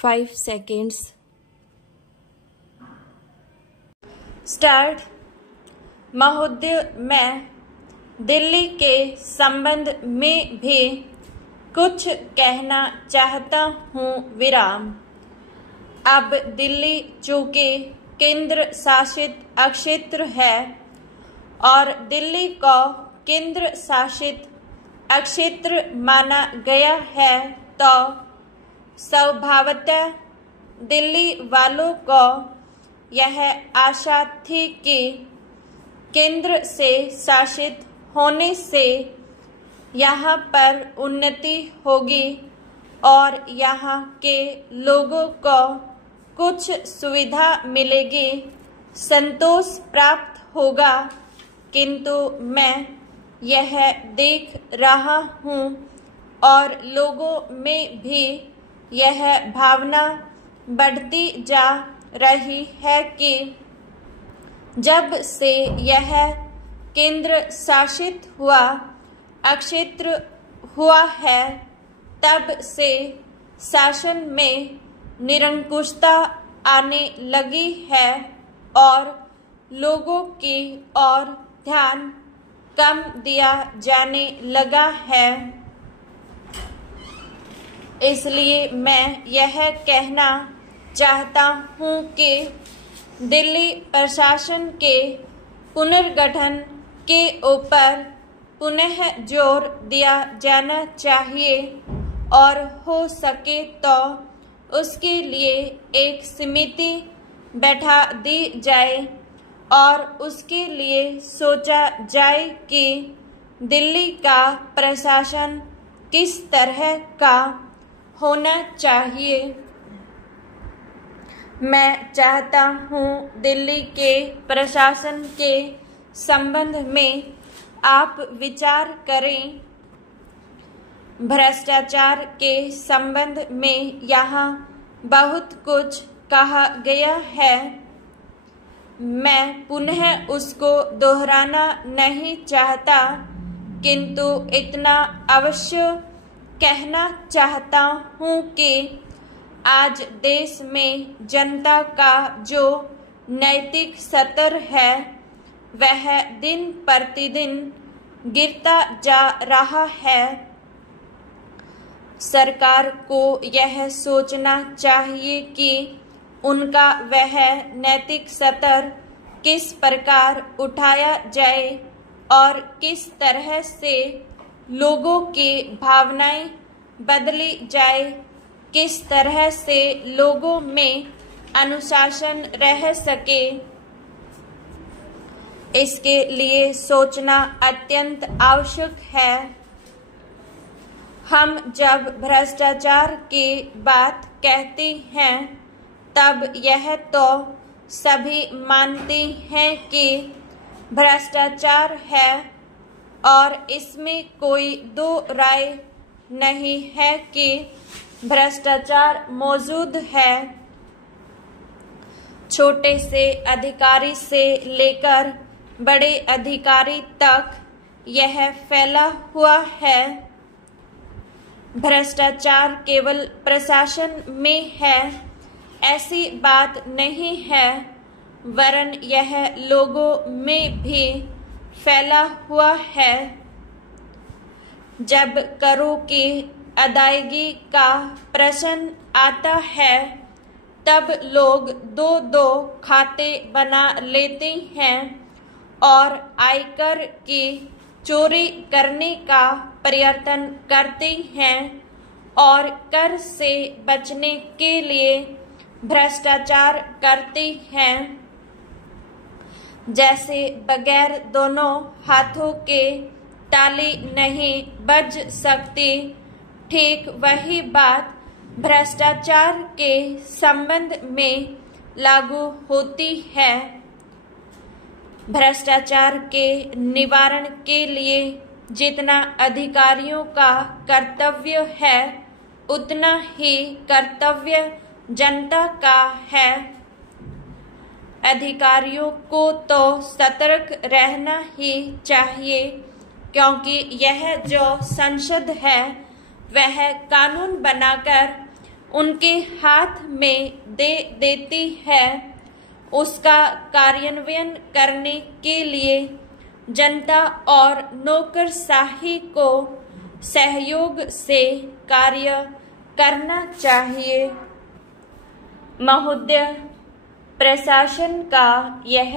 5 seconds. Start. महोदय, मैं दिल्ली के संबंध में भी कुछ कहना चाहता हूँ। विराम। अब दिल्ली चूँकि केंद्र शासित क्षेत्र है और दिल्ली को केंद्र शासित क्षेत्र माना गया है, तो स्वभावतः दिल्ली वालों को यह आशा थी कि केंद्र से शासित होने से यहाँ पर उन्नति होगी और यहाँ के लोगों को कुछ सुविधा मिलेगी, संतोष प्राप्त होगा। किंतु मैं यह देख रहा हूँ और लोगों में भी यह भावना बढ़ती जा रही है कि जब से यह केंद्र शासित क्षेत्र हुआ है, तब से शासन में निरंकुशता आने लगी है और लोगों की ओर ध्यान कम दिया जाने लगा है। इसलिए मैं यह कहना चाहता हूँ कि दिल्ली प्रशासन के पुनर्गठन के ऊपर पुनः जोर दिया जाना चाहिए और हो सके तो उसके लिए एक समिति बैठा दी जाए और उसके लिए सोचा जाए कि दिल्ली का प्रशासन किस तरह का होना चाहिए। मैं चाहता हूँ दिल्ली के प्रशासन के संबंध में आप विचार करें। भ्रष्टाचार के संबंध में यहाँ बहुत कुछ कहा गया है, मैं पुनः उसको दोहराना नहीं चाहता, किंतु इतना अवश्य कहना चाहता हूँ कि आज देश में जनता का जो नैतिक स्तर है वह दिन प्रतिदिन गिरता जा रहा है। सरकार को यह सोचना चाहिए कि उनका वह नैतिक स्तर किस प्रकार उठाया जाए और किस तरह से लोगों की भावनाएं बदली जाए, किस तरह से लोगों में अनुशासन रह सके। इसके लिए सोचना अत्यंत आवश्यक है। हम जब भ्रष्टाचार की बात कहते हैं तब यह तो सभी मानते हैं कि भ्रष्टाचार है और इसमें कोई दो राय नहीं है कि भ्रष्टाचार मौजूद है। छोटे से अधिकारी से लेकर बड़े अधिकारी तक यह फैला हुआ है। भ्रष्टाचार केवल प्रशासन में है ऐसी बात नहीं है, वरन यह लोगों में भी फैला हुआ है। जब करों की अदायगी का प्रश्न आता है तब लोग दो दो खाते बना लेते हैं और आयकर की चोरी करने का प्रयत्न करते हैं और कर से बचने के लिए भ्रष्टाचार करते हैं। जैसे बगैर दोनों हाथों के ताली नहीं बज सकती, ठीक वही बात भ्रष्टाचार के संबंध में लागू होती है। भ्रष्टाचार के निवारण के लिए जितना अधिकारियों का कर्तव्य है, उतना ही कर्तव्य जनता का है। अधिकारियों को तो सतर्क रहना ही चाहिए, क्योंकि यह जो संसद है वह कानून बनाकर उनके हाथ में दे देती है, उसका कार्यान्वयन करने के लिए जनता और नौकरशाही को सहयोग से कार्य करना चाहिए। महोदय, प्रशासन का यह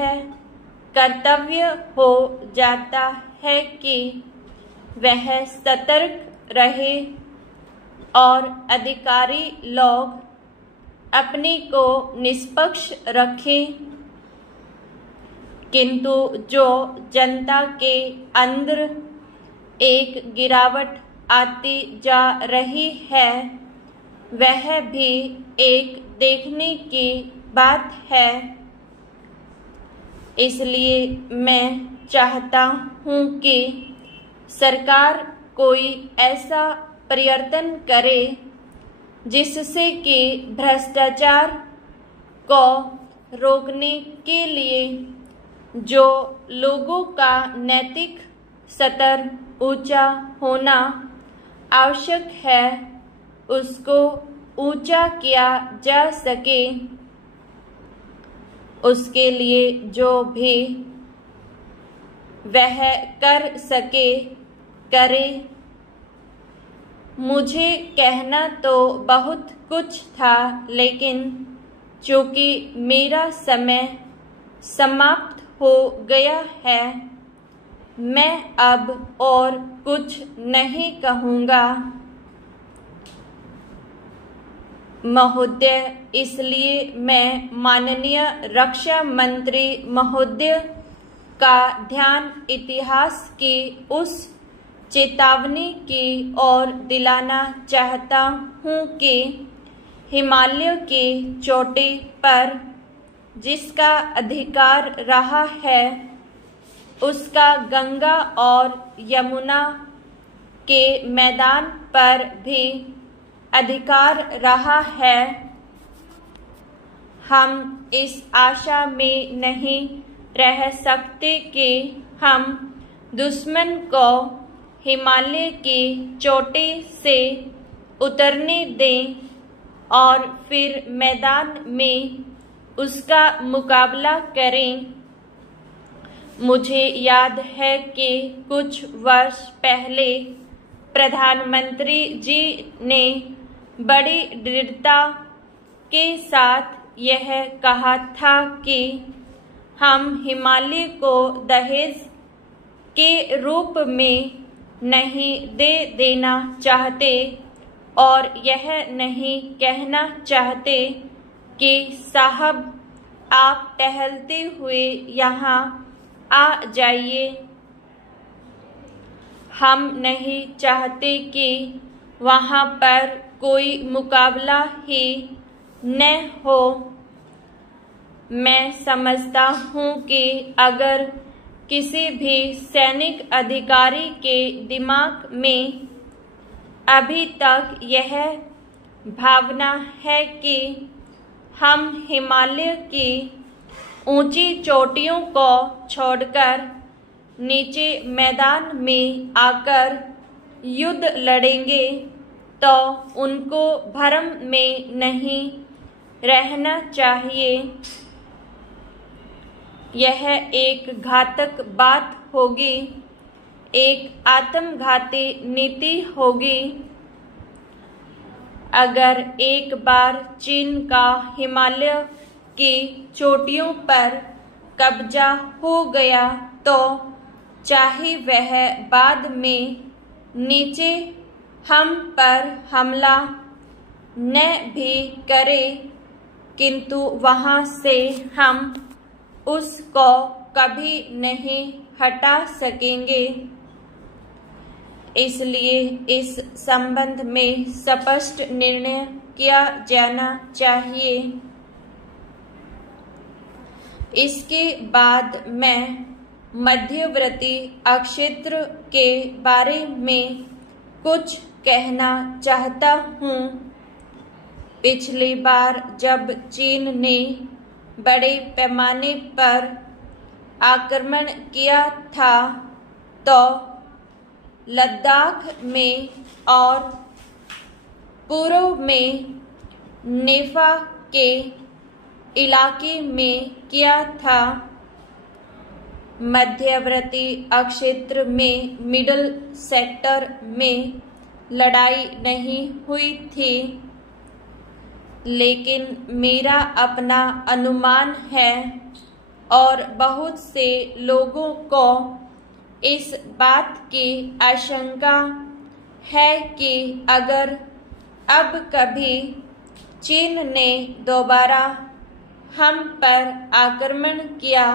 कर्तव्य हो जाता है कि वह सतर्क रहे और अधिकारी लोग अपने को निष्पक्ष रखें, किंतु जो जनता के अंदर एक गिरावट आती जा रही है, वह भी एक देखने की बात है। इसलिए मैं चाहता हूँ कि सरकार कोई ऐसा प्रयत्न करे जिससे कि भ्रष्टाचार को रोकने के लिए जो लोगों का नैतिक स्तर ऊंचा होना आवश्यक है, उसको ऊंचा किया जा सके। उसके लिए जो भी वह कर सके करे। मुझे कहना तो बहुत कुछ था, लेकिन चूंकि मेरा समय समाप्त हो गया है, मैं अब और कुछ नहीं कहूँगा। महोदय, इसलिए मैं माननीय रक्षा मंत्री महोदय का ध्यान इतिहास की उस चेतावनी की ओर दिलाना चाहता हूँ कि हिमालय की चोटी पर जिसका अधिकार रहा है, उसका गंगा और यमुना के मैदान पर भी अधिकार रहा है। हम इस आशा में नहीं रह सकते कि हम दुश्मन को हिमालय की चोटी से उतरने दें और फिर मैदान में उसका मुकाबला करें। मुझे याद है कि कुछ वर्ष पहले प्रधानमंत्री जी ने बड़ी दृढ़ता के साथ यह कहा था कि हम हिमालय को दहेज के रूप में नहीं दे देना चाहते और यह नहीं कहना चाहते कि साहब आप टहलते हुए यहाँ आ जाइए। हम नहीं चाहते कि वहाँ पर कोई मुकाबला ही न हो। मैं समझता हूँ कि अगर किसी भी सैनिक अधिकारी के दिमाग में अभी तक यह भावना है कि हम हिमालय की ऊंची चोटियों को छोड़कर नीचे मैदान में आकर युद्ध लड़ेंगे, तो उनको भ्रम में नहीं रहना चाहिए। यह एक घातक बात होगी, एक आत्मघाती नीति होगी। अगर एक बार चीन का हिमालय की चोटियों पर कब्जा हो गया, तो चाहे वह बाद में नीचे हम पर हमला न भी करे, किंतु वहां से हम उसको कभी नहीं हटा सकेंगे। इसलिए इस संबंध में स्पष्ट निर्णय किया जाना चाहिए। इसके बाद मैं मध्यवर्ती अक्षेत्र के बारे में कुछ कहना चाहता हूँ। पिछली बार जब चीन ने बड़े पैमाने पर आक्रमण किया था, तो लद्दाख में और पूर्व में नेफा के इलाके में किया था। मध्यवर्ती अक्षेत्र में मिडल सेक्टर में लड़ाई नहीं हुई थी, लेकिन मेरा अपना अनुमान है और बहुत से लोगों को इस बात की आशंका है कि अगर अब कभी चीन ने दोबारा हम पर आक्रमण किया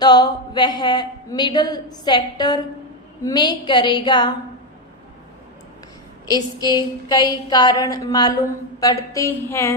तो वह मिडल सेक्टर में करेगा। इसके कई कारण मालूम पड़ते हैं।